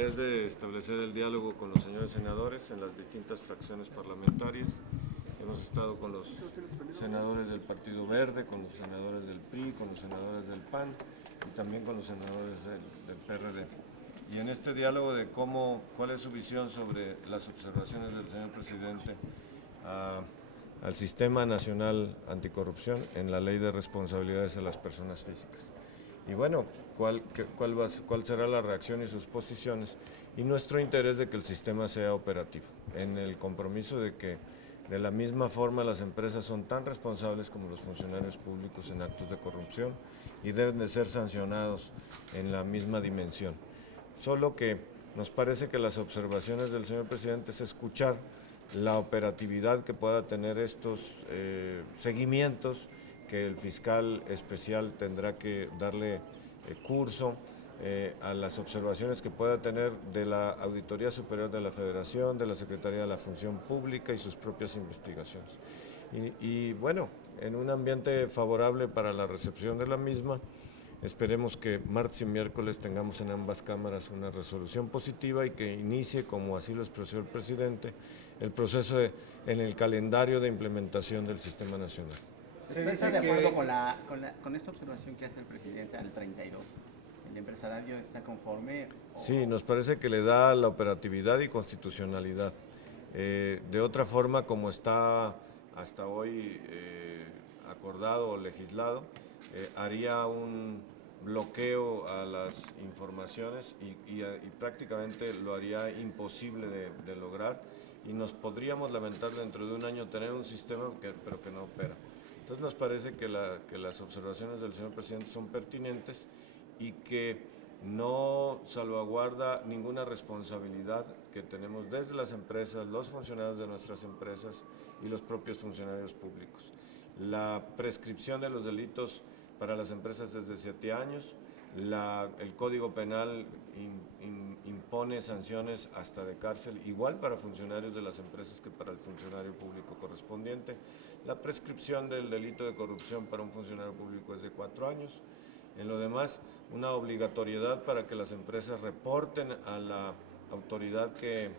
Es de establecer el diálogo con los señores senadores en las distintas fracciones parlamentarias. Hemos estado con los senadores del Partido Verde, con los senadores del PRI, con los senadores del PAN y también con los senadores del PRD. Y en este diálogo de cuál es su visión sobre las observaciones del señor presidente al Sistema Nacional Anticorrupción en la Ley de Responsabilidades de las Personas Físicas. Y bueno, cuál será la reacción y sus posiciones, y nuestro interés de que el sistema sea operativo, en el compromiso de que de la misma forma las empresas son tan responsables como los funcionarios públicos en actos de corrupción y deben de ser sancionados en la misma dimensión. Solo que nos parece que las observaciones del señor presidente es escuchar la operatividad que pueda tener estos seguimientos, que el fiscal especial tendrá que darle curso a las observaciones que pueda tener de la Auditoría Superior de la Federación, de la Secretaría de la Función Pública y sus propias investigaciones. Y bueno, en un ambiente favorable para la recepción de la misma, esperemos que martes y miércoles tengamos en ambas cámaras una resolución positiva y que inicie, como así lo expresó el presidente, el proceso en el calendario de implementación del Sistema Nacional. ¿Usted está de acuerdo con esta observación que hace el presidente al 32? ¿El empresarial está conforme? Sí, nos parece que le da la operatividad y constitucionalidad. De otra forma, como está hasta hoy acordado o legislado, haría un bloqueo a las informaciones y prácticamente lo haría imposible de lograr, y nos podríamos lamentar dentro de un año tener un sistema pero que no opera. Entonces nos parece que las observaciones del señor presidente son pertinentes y que no salvaguarda ninguna responsabilidad que tenemos desde las empresas, los funcionarios de nuestras empresas y los propios funcionarios públicos. La prescripción de los delitos para las empresas es de 7 años, el Código Penal impone sanciones hasta de cárcel, igual para funcionarios de las empresas que para el funcionario público correspondiente. La prescripción del delito de corrupción para un funcionario público es de 4 años. En lo demás, una obligatoriedad para que las empresas reporten a la autoridad que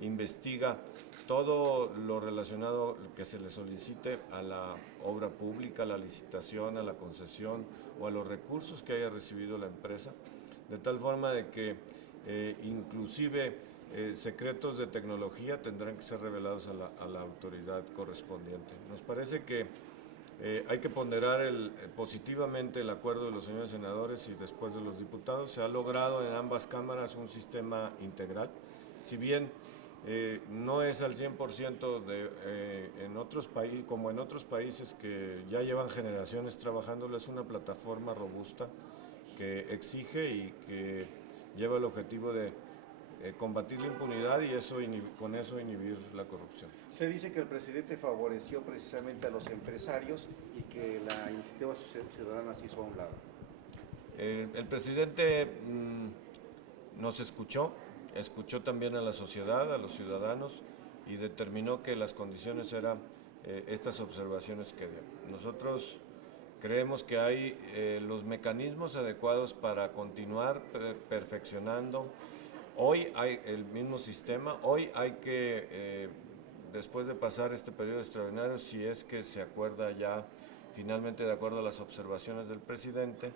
investiga todo lo relacionado que se le solicite a la obra pública, a la licitación, a la concesión o a los recursos que haya recibido la empresa, de tal forma de que inclusive secretos de tecnología tendrán que ser revelados a la autoridad correspondiente. Nos parece que hay que ponderar positivamente el acuerdo de los señores senadores y después de los diputados. Se ha logrado en ambas cámaras un sistema integral. Si bien no es al 100% en otros países, como en otros países que ya llevan generaciones trabajándolo, es una plataforma robusta que exige y que lleva el objetivo de combatir la impunidad y con eso inhibir la corrupción. Se dice que el presidente favoreció precisamente a los empresarios y que la iniciativa ciudadana se hizo a un lado. El presidente nos escuchó también a la sociedad, a los ciudadanos, y determinó que las condiciones eran estas observaciones que dio. Nosotros creemos que hay los mecanismos adecuados para continuar perfeccionando. Hoy hay el mismo sistema, hoy hay que, después de pasar este periodo extraordinario, si es que se acuerda ya finalmente de acuerdo a las observaciones del presidente,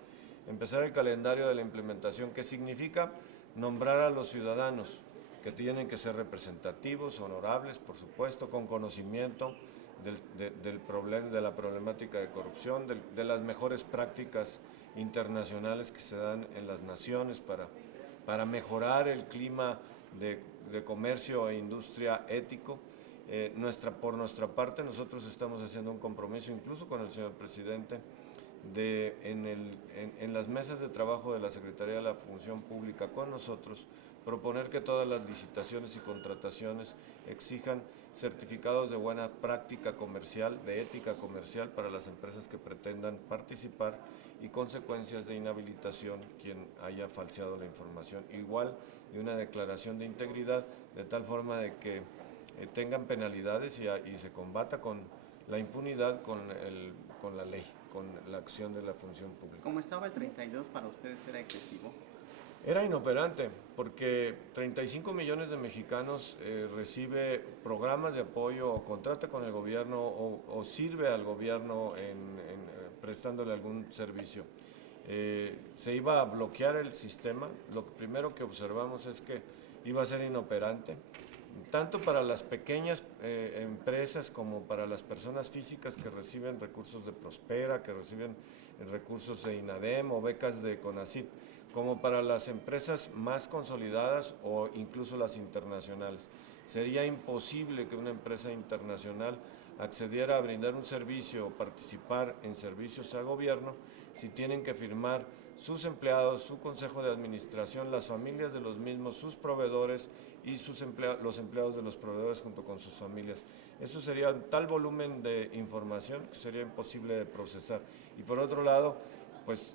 empezar el calendario de la implementación, que significa nombrar a los ciudadanos, que tienen que ser representativos, honorables, por supuesto, con conocimiento del problema, de la problemática de corrupción, de las mejores prácticas internacionales que se dan en las naciones para mejorar el clima de comercio e industria ético. Por nuestra parte, nosotros estamos haciendo un compromiso, incluso con el señor presidente, en las mesas de trabajo de la Secretaría de la Función Pública con nosotros, proponer que todas las licitaciones y contrataciones exijan certificados de buena práctica comercial, de ética comercial para las empresas que pretendan participar, y consecuencias de inhabilitación quien haya falseado la información, igual de una declaración de integridad, de tal forma de que tengan penalidades y se combata con la impunidad con la ley, con la acción de la función pública. Como estaba el 32, ¿para ustedes era excesivo? Era inoperante porque 35 millones de mexicanos recibe programas de apoyo o contrata con el gobierno o sirve al gobierno prestándole algún servicio. Se iba a bloquear el sistema. Lo primero que observamos es que iba a ser inoperante, tanto para las pequeñas empresas como para las personas físicas que reciben recursos de Prospera, que reciben recursos de INADEM o becas de CONACYT, como para las empresas más consolidadas o incluso las internacionales. Sería imposible que una empresa internacional accediera a brindar un servicio o participar en servicios a gobierno si tienen que firmar sus empleados, su consejo de administración, las familias de los mismos, sus proveedores y los empleados de los proveedores junto con sus familias. Eso sería tal volumen de información que sería imposible de procesar. Y por otro lado, pues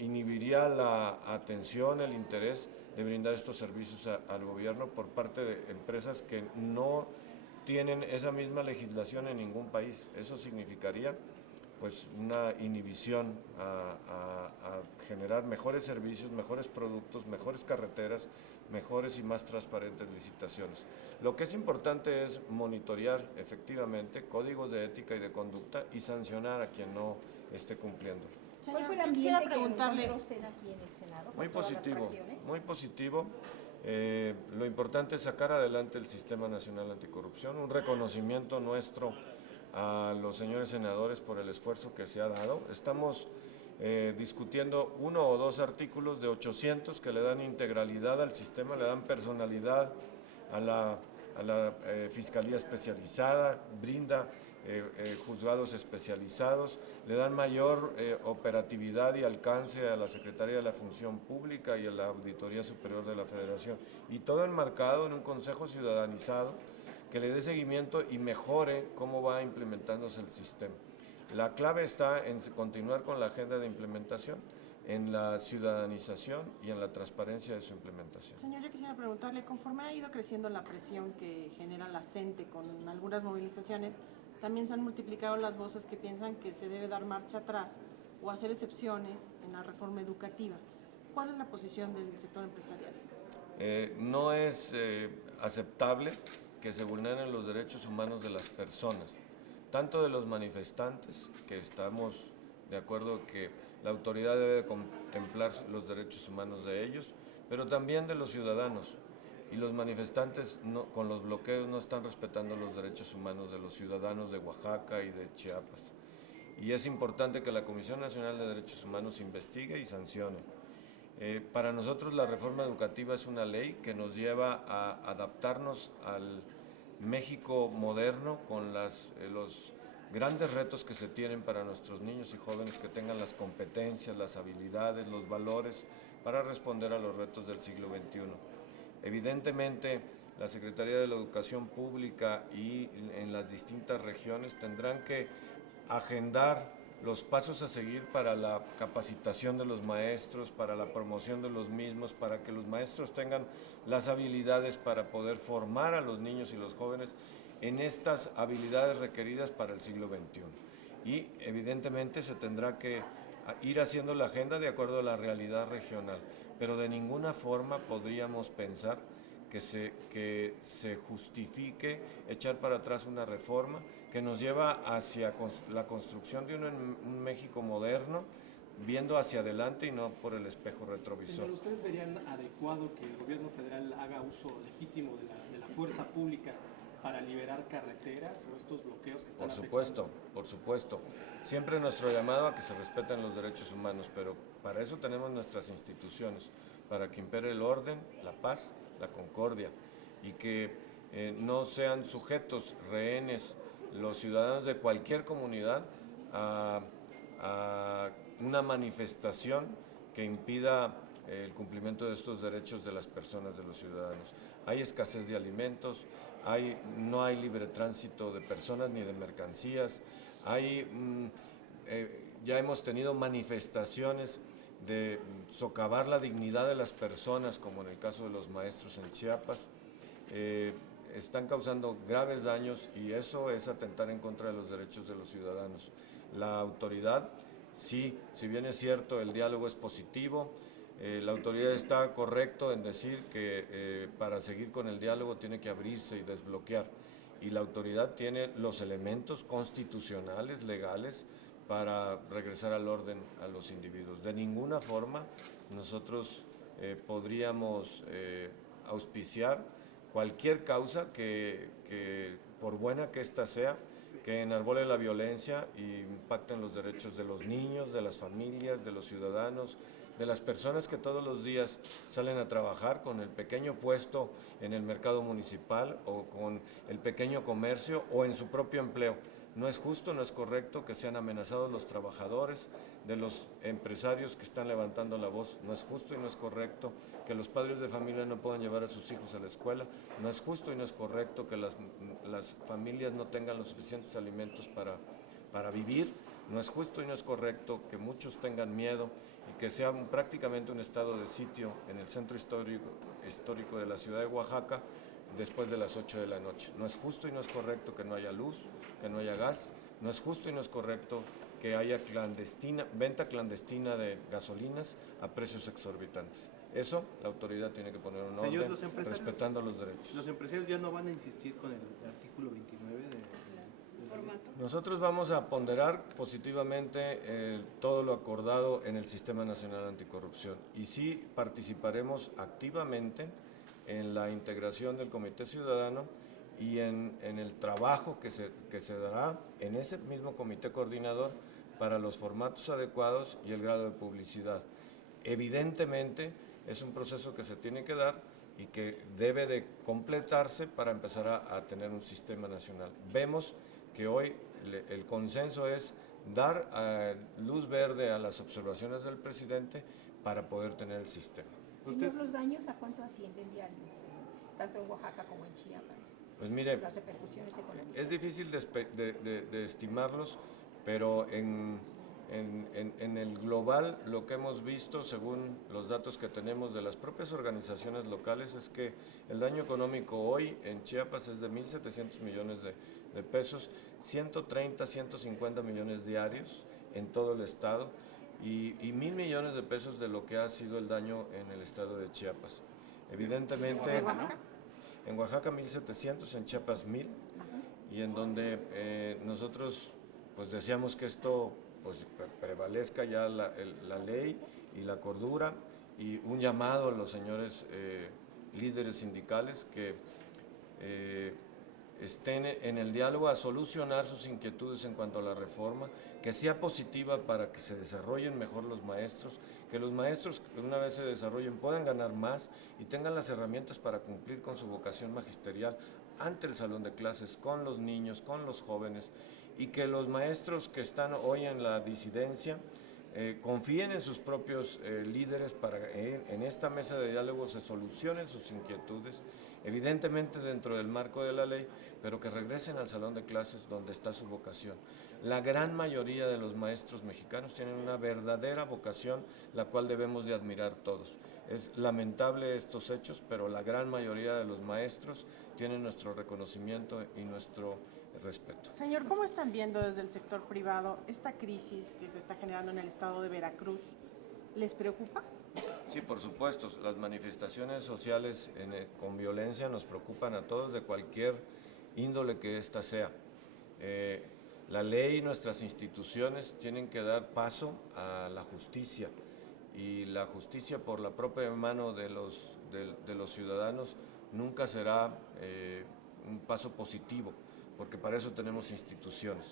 inhibiría la atención, el interés de brindar estos servicios al gobierno por parte de empresas que no tienen esa misma legislación en ningún país. Eso significaría pues una inhibición a generar mejores servicios, mejores productos, mejores carreteras, mejores y más transparentes licitaciones. Lo que es importante es monitorear efectivamente códigos de ética y de conducta y sancionar a quien no esté cumpliendo. ¿Cuál fue el ambiente que encontró usted aquí en el Senado? Muy positivo, muy positivo. Lo importante es sacar adelante el Sistema Nacional Anticorrupción, un reconocimiento nuestro a los señores senadores por el esfuerzo que se ha dado. Estamos discutiendo 1 o 2 artículos de 800 que le dan integralidad al sistema, le dan personalidad a la Fiscalía Especializada, brinda juzgados especializados, le dan mayor operatividad y alcance a la Secretaría de la Función Pública y a la Auditoría Superior de la Federación. Y todo enmarcado en un consejo ciudadanizado que le dé seguimiento y mejore cómo va implementándose el sistema. La clave está en continuar con la agenda de implementación, en la ciudadanización y en la transparencia de su implementación. Señor, yo quisiera preguntarle, conforme ha ido creciendo la presión que genera la CENTE con algunas movilizaciones, también se han multiplicado las voces que piensan que se debe dar marcha atrás o hacer excepciones en la reforma educativa. ¿Cuál es la posición del sector empresarial? No es aceptable que se vulneren los derechos humanos de las personas, tanto de los manifestantes, que estamos de acuerdo que la autoridad debe contemplar los derechos humanos de ellos, pero también de los ciudadanos. Y los manifestantes con los bloqueos no están respetando los derechos humanos de los ciudadanos de Oaxaca y de Chiapas. Y es importante que la Comisión Nacional de Derechos Humanos investigue y sancione. Para nosotros la reforma educativa es una ley que nos lleva a adaptarnos al México moderno con los grandes retos que se tienen para nuestros niños y jóvenes, que tengan las competencias, las habilidades, los valores para responder a los retos del siglo XXI. Evidentemente, la Secretaría de la Educación Pública y en las distintas regiones tendrán que agendar los pasos a seguir para la capacitación de los maestros, para la promoción de los mismos, para que los maestros tengan las habilidades para poder formar a los niños y los jóvenes en estas habilidades requeridas para el siglo XXI. Y evidentemente se tendrá que ir haciendo la agenda de acuerdo a la realidad regional, pero de ninguna forma podríamos pensar que se justifique echar para atrás una reforma que nos lleva hacia la construcción de un México moderno, viendo hacia adelante y no por el espejo retrovisor. Señor, ¿ustedes verían adecuado que el gobierno federal haga uso legítimo de la fuerza pública para liberar carreteras o estos bloqueos que están afectando? Por supuesto. Siempre nuestro llamado a que se respeten los derechos humanos, pero para eso tenemos nuestras instituciones, para que impere el orden, la paz, la concordia, y que no sean sujetos, rehenes, los ciudadanos de cualquier comunidad a una manifestación que impida el cumplimiento de estos derechos de las personas, de los ciudadanos. Hay escasez de alimentos, no hay libre tránsito de personas ni de mercancías, ya hemos tenido manifestaciones de socavar la dignidad de las personas, como en el caso de los maestros en Chiapas. Están causando graves daños y eso es atentar en contra de los derechos de los ciudadanos. La autoridad, sí, si bien es cierto, el diálogo es positivo, La autoridad está correcto en decir que para seguir con el diálogo tiene que abrirse y desbloquear, y la autoridad tiene los elementos constitucionales, legales, para regresar al orden a los individuos. De ninguna forma nosotros podríamos auspiciar cualquier causa que, por buena que ésta sea, que enarbole la violencia y impacten los derechos de los niños, de las familias, de los ciudadanos, de las personas que todos los días salen a trabajar con el pequeño puesto en el mercado municipal o con el pequeño comercio o en su propio empleo. No es justo, no es correcto que sean amenazados los trabajadores, de los empresarios que están levantando la voz. No es justo y no es correcto que los padres de familia no puedan llevar a sus hijos a la escuela. No es justo y no es correcto que las familias no tengan los suficientes alimentos para vivir. No es justo y no es correcto que muchos tengan miedo y que sea prácticamente un estado de sitio en el centro histórico de la ciudad de Oaxaca después de las 8 de la noche. No es justo y no es correcto que no haya luz, que no haya gas. No es justo y no es correcto que haya venta clandestina de gasolinas a precios exorbitantes. Eso la autoridad tiene que poner un orden, respetando los derechos. ¿Los empresarios ya no van a insistir con el artículo 29 del formato? Nosotros vamos a ponderar positivamente todo lo acordado en el Sistema Nacional Anticorrupción y sí participaremos activamente en la integración del Comité Ciudadano y en el trabajo que se dará en ese mismo comité coordinador para los formatos adecuados y el grado de publicidad. Evidentemente es un proceso que se tiene que dar y que debe de completarse para empezar a tener un sistema nacional. Vemos que hoy el consenso es dar luz verde a las observaciones del presidente para poder tener el sistema. Señor, ¿los daños a cuánto ascienden diarios, tanto en Oaxaca como en Chiapas? Pues mire, las repercusiones económicas. es difícil de estimarlos, pero en el global lo que hemos visto, según los datos que tenemos de las propias organizaciones locales, es que el daño económico hoy en Chiapas es de 1.700 millones de pesos, 130, 150 millones diarios en todo el estado y 1.000 millones de pesos de lo que ha sido el daño en el estado de Chiapas. Evidentemente, en Oaxaca 1.700, en Chiapas 1.000, y en donde nosotros pues deseamos que esto pues prevalezca ya la ley y la cordura, y un llamado a los señores líderes sindicales que estén en el diálogo a solucionar sus inquietudes en cuanto a la reforma, que sea positiva para que se desarrollen mejor los maestros, que los maestros una vez se desarrollen puedan ganar más y tengan las herramientas para cumplir con su vocación magisterial ante el salón de clases, con los niños, con los jóvenes, y que los maestros que están hoy en la disidencia confíen en sus propios líderes para que en esta mesa de diálogo se solucionen sus inquietudes, evidentemente dentro del marco de la ley, pero que regresen al salón de clases donde está su vocación. La gran mayoría de los maestros mexicanos tienen una verdadera vocación, la cual debemos de admirar todos. Es lamentable estos hechos, pero la gran mayoría de los maestros tienen nuestro reconocimiento y nuestro respeto. Señor, ¿cómo están viendo desde el sector privado esta crisis que se está generando en el estado de Veracruz? ¿Les preocupa? Sí, por supuesto. Las manifestaciones sociales con violencia nos preocupan a todos de cualquier índole que ésta sea. La ley y nuestras instituciones tienen que dar paso a la justicia, y la justicia por la propia mano de los ciudadanos nunca será un paso positivo, porque para eso tenemos instituciones.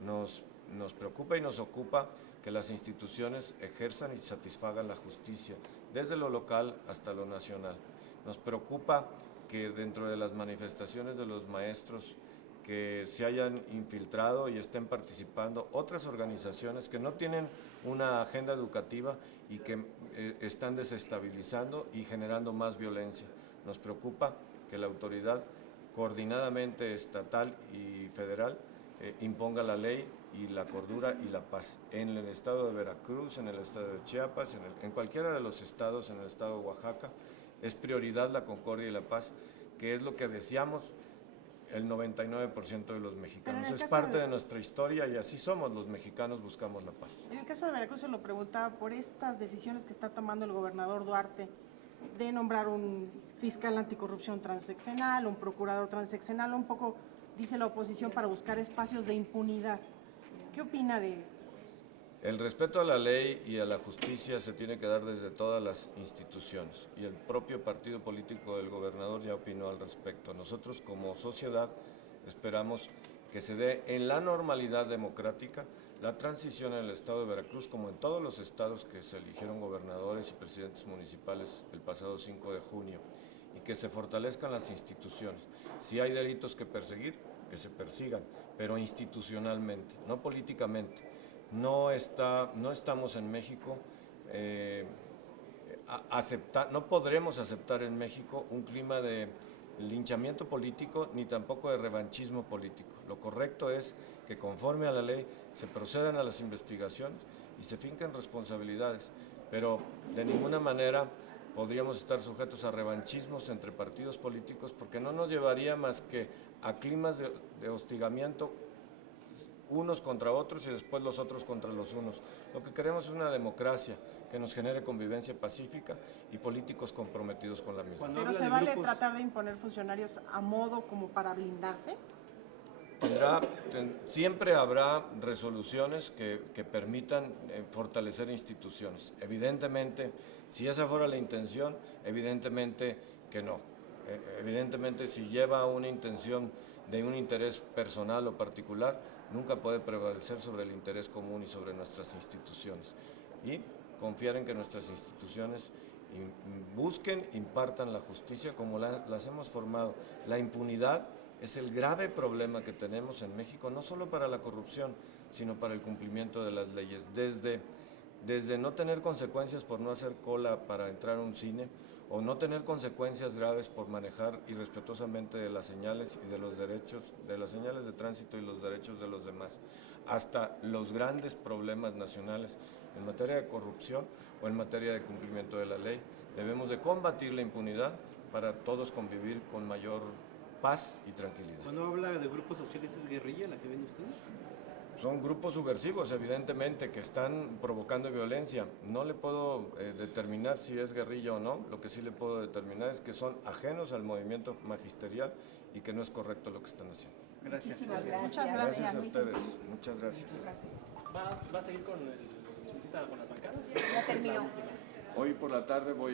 Nos preocupa y nos ocupa que las instituciones ejerzan y satisfagan la justicia, desde lo local hasta lo nacional. Nos preocupa que dentro de las manifestaciones de los maestros que se hayan infiltrado y estén participando otras organizaciones que no tienen una agenda educativa y que están desestabilizando y generando más violencia. Nos preocupa que la autoridad coordinadamente estatal y federal imponga la ley y la cordura y la paz en el estado de Veracruz, en el estado de Chiapas, en cualquiera de los estados, en el estado de Oaxaca. Es prioridad la concordia y la paz, que es lo que deseamos el 99% de los mexicanos. el Es caso parte de- de nuestra historia y así somos los mexicanos, buscamos la paz. En el caso de Veracruz se lo preguntaba por estas decisiones que está tomando el gobernador Duarte de nombrar un fiscal anticorrupción transeccional, un procurador transeccional, un poco, dice la oposición, para buscar espacios de impunidad. ¿Qué opina de esto? El respeto a la ley y a la justicia se tiene que dar desde todas las instituciones y el propio partido político del gobernador ya opinó al respecto. Nosotros como sociedad esperamos que se dé en la normalidad democrática la transición en el estado de Veracruz, como en todos los estados que se eligieron gobernadores y presidentes municipales el pasado 5 de junio, y que se fortalezcan las instituciones. Si hay delitos que perseguir, que se persigan, pero institucionalmente, no políticamente. No estamos en México, no podremos aceptar en México un clima de linchamiento político ni tampoco de revanchismo político. Lo correcto es que conforme a la ley se procedan a las investigaciones y se finquen responsabilidades, pero de ninguna manera podríamos estar sujetos a revanchismos entre partidos políticos porque no nos llevaría más que a climas de hostigamiento unos contra otros y después los otros contra los unos. Lo que queremos es una democracia que nos genere convivencia pacífica y políticos comprometidos con la misma. Cuando ¿Pero habla se de vale grupos- tratar de imponer funcionarios a modo como para blindarse? Siempre habrá resoluciones que permitan fortalecer instituciones. Evidentemente, si esa fuera la intención, evidentemente que no. Evidentemente, si lleva una intención de un interés personal o particular, nunca puede prevalecer sobre el interés común y sobre nuestras instituciones. Y confiar en que nuestras instituciones busquen, impartan la justicia como las hemos formado. La impunidad es el grave problema que tenemos en México, no solo para la corrupción, sino para el cumplimiento de las leyes. Desde no tener consecuencias por no hacer cola para entrar a un cine, o no tener consecuencias graves por manejar irrespetuosamente de las señales y de los derechos, de las señales de tránsito y los derechos de los demás, hasta los grandes problemas nacionales en materia de corrupción o en materia de cumplimiento de la ley. Debemos de combatir la impunidad para todos convivir con mayor paz y tranquilidad. Cuando habla de grupos sociales, ¿es guerrilla la que ven ustedes? Son grupos subversivos, evidentemente, que están provocando violencia. No le puedo determinar si es guerrilla o no. Lo que sí le puedo determinar es que son ajenos al movimiento magisterial y que no es correcto lo que están haciendo. Gracias. Muchísimas gracias. Muchas Gracias a ustedes. Muchas gracias. ¿Va a seguir con su visita con las bancadas? Ya terminó. Hoy por la tarde voy